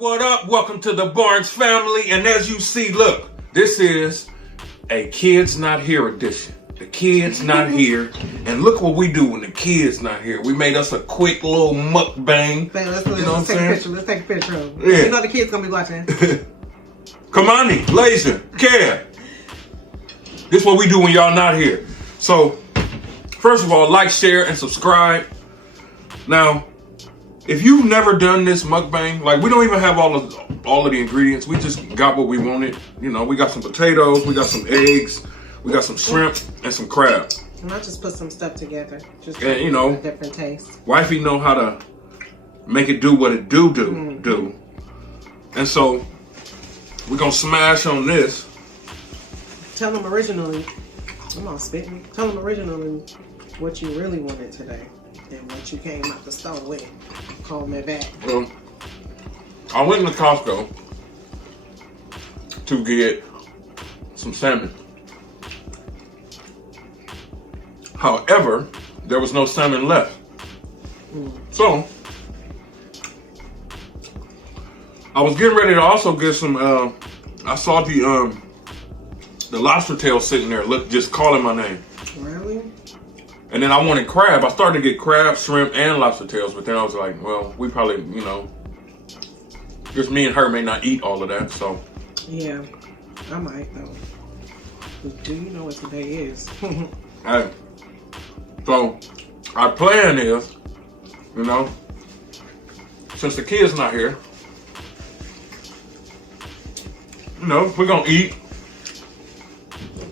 What up? Welcome to the Barnes family. And as you see, look, this is a Kids Not Here edition. The kids not here. And look what we do when the kids not here. We made us a quick little mukbang. Man, let's take a picture. Let's take a picture of it. Yeah. You know the kids gonna be watching. Kamani, Laser, Care. This is what we do when y'all not here. So, first of all, like, share, and subscribe. Now, if you've never done this mukbang, like, we don't even have all of the ingredients. We just got what we wanted. You know, we got some potatoes, we got some eggs, we got some shrimp, and some crab. And I just put some stuff together. Just and, you know, a different taste. Wifey know how to make it do what it do. And so, we're gonna smash on this. Tell them originally, I'm all spitting. Tell them originally what you really wanted today and what you came out the store with. Call me back. Well, I went to Costco to get some salmon. However, there was no salmon left. So, I was getting ready to also get some, I saw the lobster tail sitting there, just calling my name. Really? And then I wanted crab. I started to get crab, shrimp, and lobster tails, but then I was like, well, we probably, you know, just me and her may not eat all of that, so. Yeah, I might though. But do you know what today is? Hey, so our plan is, you know, since the kid's not here, you know, we're gonna eat,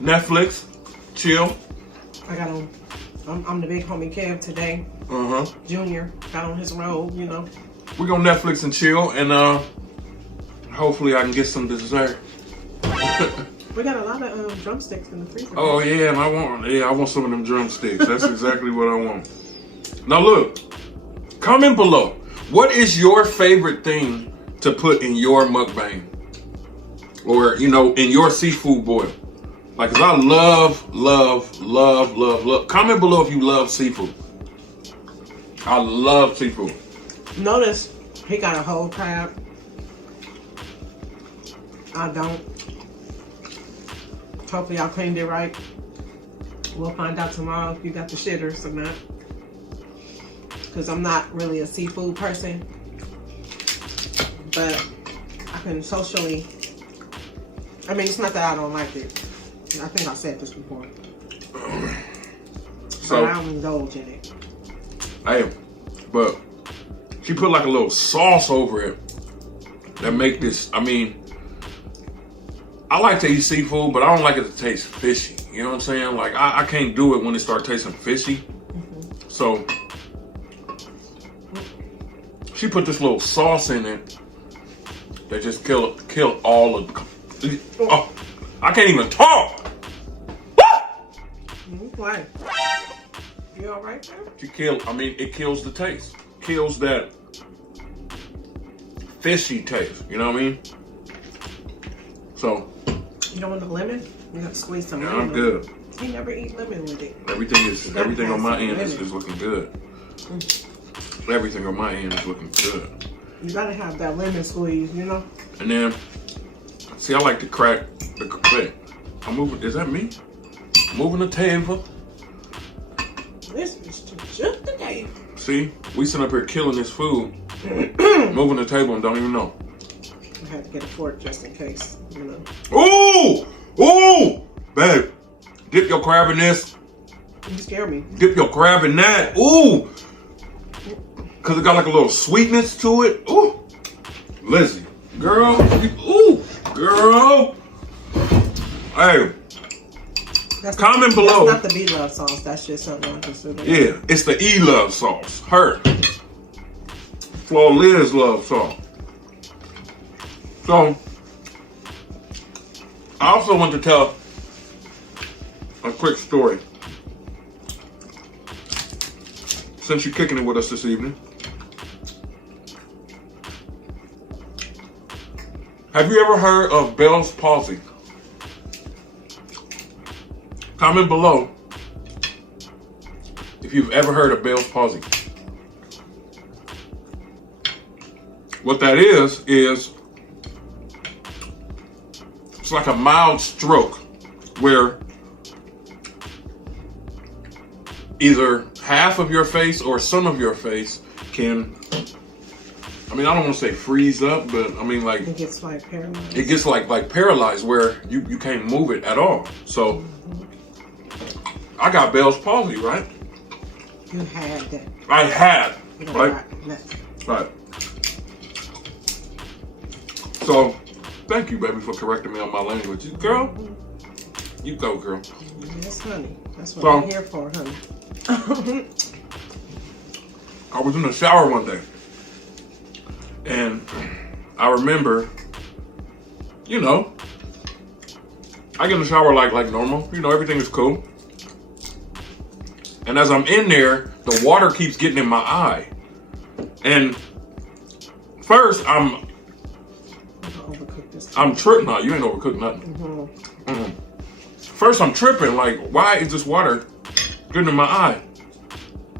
Netflix, chill. I got on. I'm the big homie Kev today. Junior got on his robe, you know. We're gonna Netflix and chill, and hopefully I can get some dessert. We got a lot of drumsticks in the freezer. Oh yeah, and I want some of them drumsticks. That's exactly what I want. Now look, comment below. What is your favorite thing to put in your mukbang? Or, you know, in your seafood boil? Like, 'cause I love. Comment below if you love seafood. I love seafood. Notice he got a whole crab. I don't. Hopefully I cleaned it right. We'll find out tomorrow if you got the shitters or not. Because I'm not really a seafood person. But I can socially. I mean, it's not that I don't like it. I think I said this before. So, but I don't indulge in it. Hey, but she put like a little sauce over it that make this, I mean, I like to eat seafood, but I don't like it to taste fishy. You know what I'm saying? Like, I can't do it when it starts tasting fishy. So, she put this little sauce in it that just killed all of the, oh, I can't even talk. Why? You all right there? It kills the taste. Kills that fishy taste. You know what I mean? So. You don't want the lemon? You have to squeeze some Yeah, lemon. I'm good. You never eat lemon with it. Everything on my end is looking good. Everything on my end is looking good. You gotta have that lemon squeeze, you know? And then, see, I like to crack the wait. I'm moving. Is that me? Moving the table. This is just the table. See, we sitting up here killing this food, moving the table and don't even know. I had to get a fork just in case, you know. Ooh, babe, dip your crab in this. You scare me. Dip your crab in that. Ooh, cause it got like a little sweetness to it. Ooh, Lizzie, girl. Ooh, girl. Hey. Comment below. That's not the B-Love sauce. That's just something I consider. Yeah, it's the E-Love sauce. Her. For Liz Love sauce. So, I also want to tell a quick story. Since you're kicking it with us this evening. Have you ever heard of Bell's palsy? Comment below if you've ever heard of Bell's palsy. what that is it's like a mild stroke where either half of your face or some of your face can, I mean, I don't want to say freeze up, but I mean, like, it gets like paralyzed. It gets like paralyzed where you can't move it at all. So I got Bell's palsy, right? You had that. I had, right? Right. So thank you, baby, for correcting me on my language. Girl, you go, girl. Yes, honey. That's what So, I'm here for, honey. I was in the shower one day, and I remember, you know, I get in the shower like normal. You know, everything is cool. And as I'm in there, the water keeps getting in my eye. And first, I'm tripping. No, you ain't overcooked nothing. Mm-hmm. First, I'm tripping. Like, why is this water getting in my eye?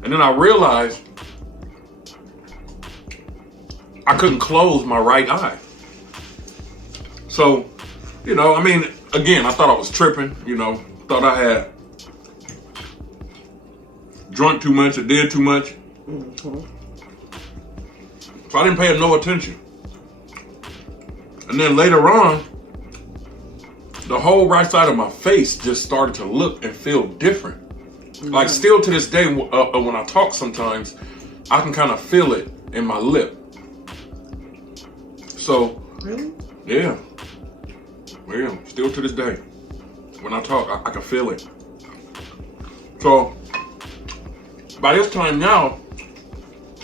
And then I realized I couldn't close my right eye. So, you know, I mean, again, I thought I was tripping. You know, thought I had drunk too much or did too much. Mm-hmm. So I didn't pay no attention. And then later on, the whole right side of my face just started to look and feel different. Mm-hmm. Like still to this day, when I talk sometimes, I can kind of feel it in my lip. So, really? Yeah. Yeah, still to this day. When I talk, I can feel it. So, by this time now,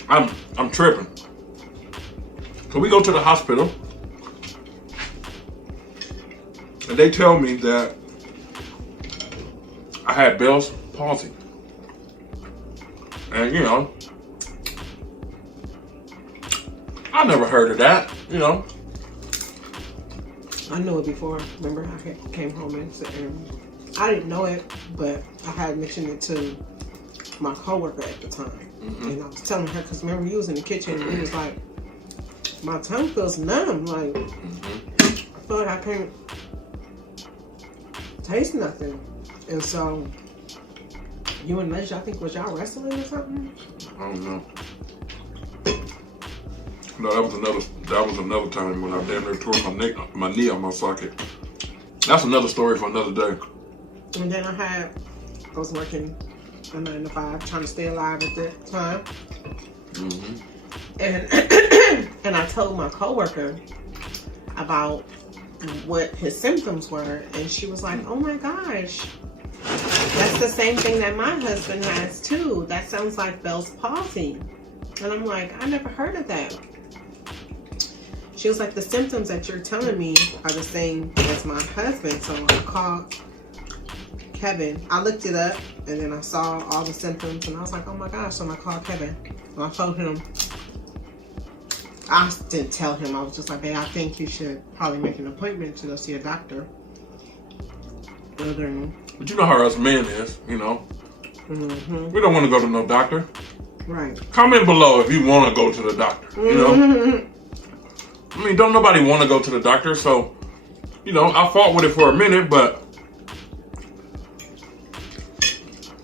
I'm tripping. So we go to the hospital, and they tell me that I had Bell's palsy. And you know, I never heard of that, you know. I knew it before. Remember, I came home and I didn't know it, but I had mentioned it to my coworker at the time. Mm-hmm. And I was telling her, because remember, he was in the kitchen and he was like, my tongue feels numb. Like, I feel like I can't taste nothing. And so, you and Leisure, I think, was y'all wrestling or something? I don't know. No, that was another time when I damn near tore my knee on my socket. That's another story for another day. And then I was working a 9 to 5, trying to stay alive at that time. Mm-hmm. And I told my coworker about what his symptoms were, and she was like, "Oh my gosh, that's the same thing that my husband has too. That sounds like Bell's palsy." And I'm like, "I never heard of that." She was like, "The symptoms that you're telling me are the same as my husband." So I called Kevin. I looked it up, and then I saw all the symptoms, and I was like, "Oh my gosh!" So I called Kevin. And I told him. I didn't tell him. I was just like, "Hey, I think you should probably make an appointment to go see a doctor." But you know how us men is, you know. Mm-hmm. We don't want to go to no doctor. Right. Comment below if you want to go to the doctor, you know. I mean, don't nobody want to go to the doctor, so, you know, I fought with it for a minute, but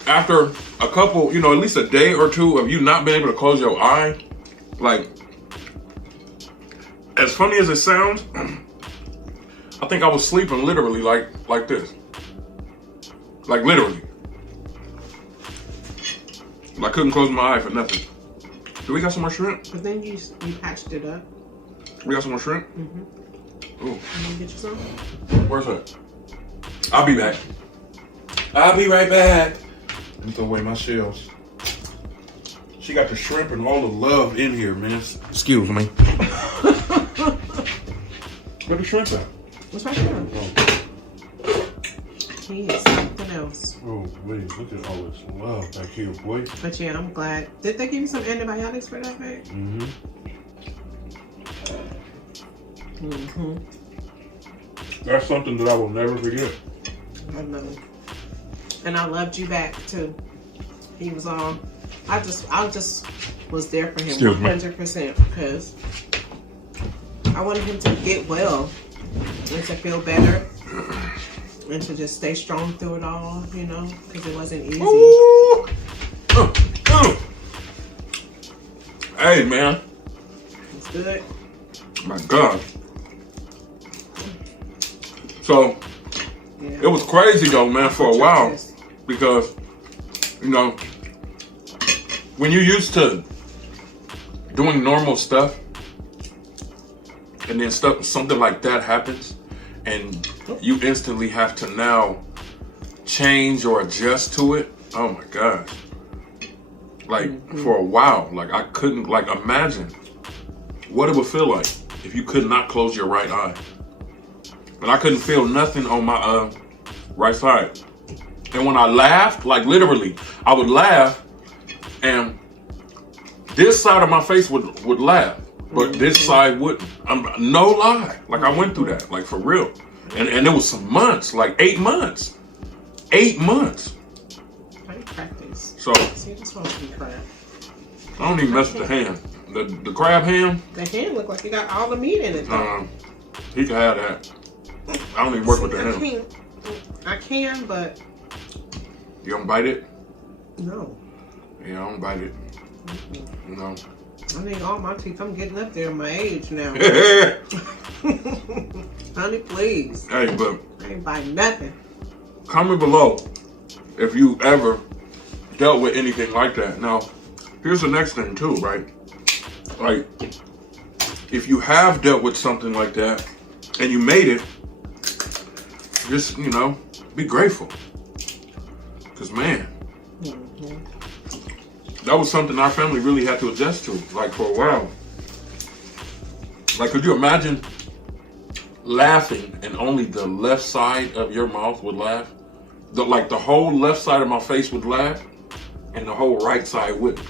after a couple, you know, at least a day or two of you not being able to close your eye, like, as funny as it sounds, I think I was sleeping literally like this. Like literally. I couldn't close my eye for nothing. Do we got some more shrimp? But then you patched it up. We got some more shrimp? Mm-hmm. Ooh. You want to get you some? Where's that? I'll be back. I'll be right back. Let me throw away my shells. She got the shrimp and all the love in here, man. Excuse me. Where the shrimp at? What's right there? He is something else. Oh, wait. Look at all this love back here, boy. But yeah, I'm glad. Did they give you some antibiotics for that, babe? Mm-hmm. Mm-hmm. That's something that I will never forget. I know. And I loved you back, too. He was all... I just was there for him 100% because I wanted him to get well and to feel better and to just stay strong through it all, you know, because it wasn't easy. Ooh. Hey, man. It's good. My God. So, Yeah. it was crazy though, man, for a while. Because, you know, when you're used to doing normal stuff, and then something like that happens, and you instantly have to now change or adjust to it. Oh my gosh. Like, for a while, like I couldn't, like, imagine what it would feel like if you could not close your right eye. And I couldn't feel nothing on my right side. And when I laughed, like literally, I would laugh and this side of my face would laugh, but this side wouldn't. No lie. Like I went through that, like for real. And it was some months, like 8 months. 8 months. I practice. So, see, this one's some crab. I don't even mess with the ham. The crab ham. The ham look like it got all the meat in it. He can have that. I don't even work with the ham. I can, but You don't bite it? no. Yeah, I don't bite it. No. I need all my teeth. I'm getting up there in my age now. Honey, please. Hey, but I ain't biting nothing. comment below if you ever dealt with anything like that. Now, here's the next thing too, right? Like, if you have dealt with something like that and you made it, just, you know, be grateful. Because, man, that was something our family really had to adjust to, like, for a while. Like, could you imagine laughing and only the left side of your mouth would laugh? Like, the whole left side of my face would laugh and the whole right side wouldn't.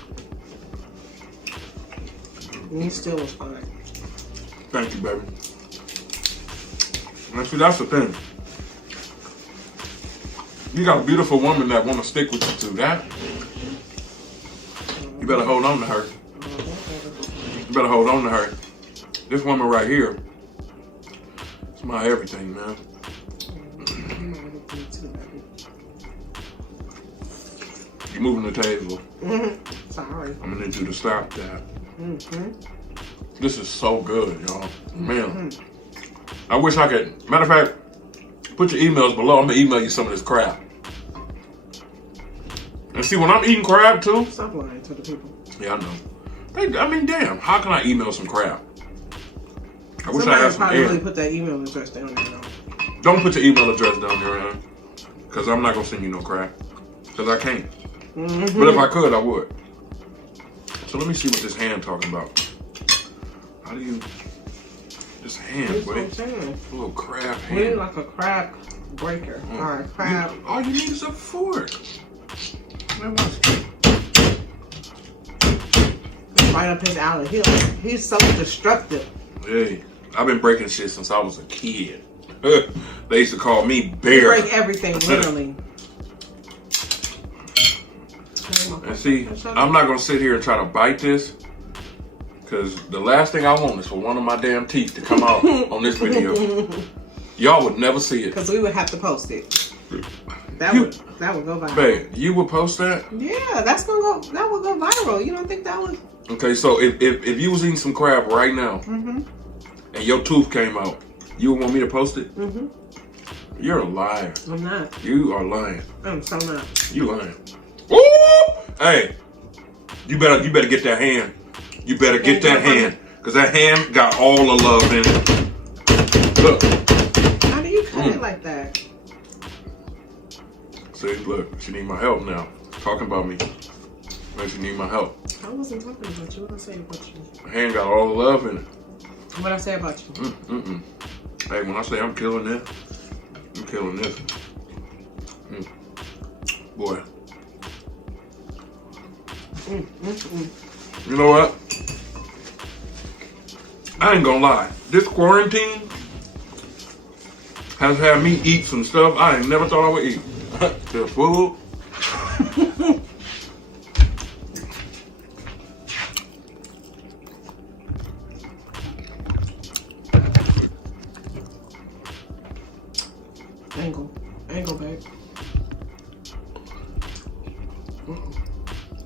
And he still was fine. Thank you, baby. And see, that's the thing. You got a beautiful woman that want to stick with you too. That, you better hold on to her. You better hold on to her. This woman right here, it's my everything, man. You're moving the table. Sorry. I'm gonna need you to stop that. This is so good, y'all. Man, I wish I could. Matter of fact, put your emails below. I'm gonna email you some of this crab. And see, when I'm eating crab too. Stop lying to the people. Yeah, I know. I mean, damn. How can I email some crab? I wish I had some probably air. really put that email address down there. Though. Don't put your email address down there, man. Because I'm not gonna send you no crab. Because I can't. But if I could, I would. So let me see what this hand talking about. How do you? This hand, boy. A little crab hand. Really like a crab breaker. Or a crab. All you need is a fork. Man, watch. Right up his alley. He's so destructive. Hey, I've been breaking shit since I was a kid. They used to call me Bear. Break everything, literally. And see, I'm not gonna sit here and try to bite this, because the last thing I want is for one of my damn teeth to come out on this video. Y'all would never see it. Because we would have to post it. That would go viral. Babe, you would post that? Yeah, that would go viral. You don't think that would? Okay, so if you was eating some crab right now, and your tooth came out, you would want me to post it? You're a liar. I'm not. You are lying. I'm so not. You lying. Woo! Hey, you better get that hand. You better get that hand, because that hand got all the love in it. Look. How do you cut it like that? See, look, she need my help now. Talking about me. Man, she need my help. I wasn't talking about you. What did I say about you? The hand got all the love in it. What did I say about you? Hey, when I say I'm killing this, I'm killing this. Boy. You know what? I ain't gonna lie. This quarantine has had me eat some stuff I ain't never thought I would eat. The food.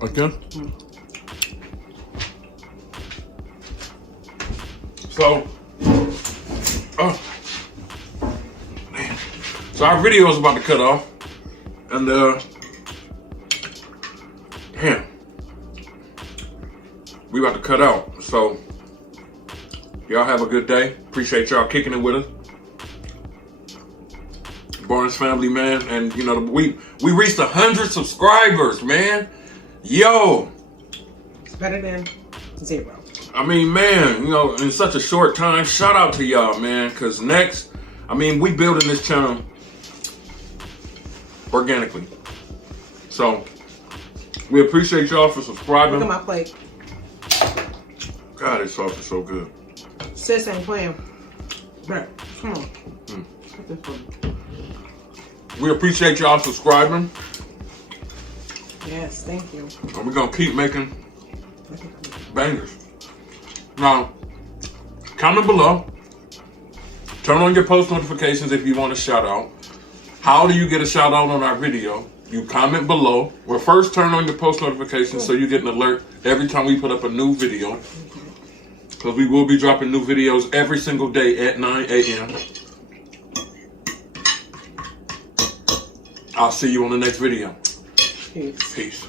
Okay. So, man. So our video is about to cut off, and damn, we about to cut out. So, y'all have a good day. Appreciate y'all kicking it with us. Barnes family, man, and you know we reached 100 subscribers, man. Yo, It's better than 0. I mean, man, you know, in such a short time, shout out to y'all, man, because next, I mean, we building this channel organically. So, we appreciate y'all for subscribing. Look at my plate. God, this sauce is so good. Sis ain't playing. Bruh, come on. Get this for me. We appreciate y'all subscribing. Yes, thank you. And we're going to keep making bangers. Now, comment below. Turn on your post notifications if you want a shout out. How do you get a shout out on our video? You comment below. Well, first turn on your post notifications so you get an alert every time we put up a new video. Because we will be dropping new videos every single day at 9 a.m. I'll see you on the next video. Peace. Peace.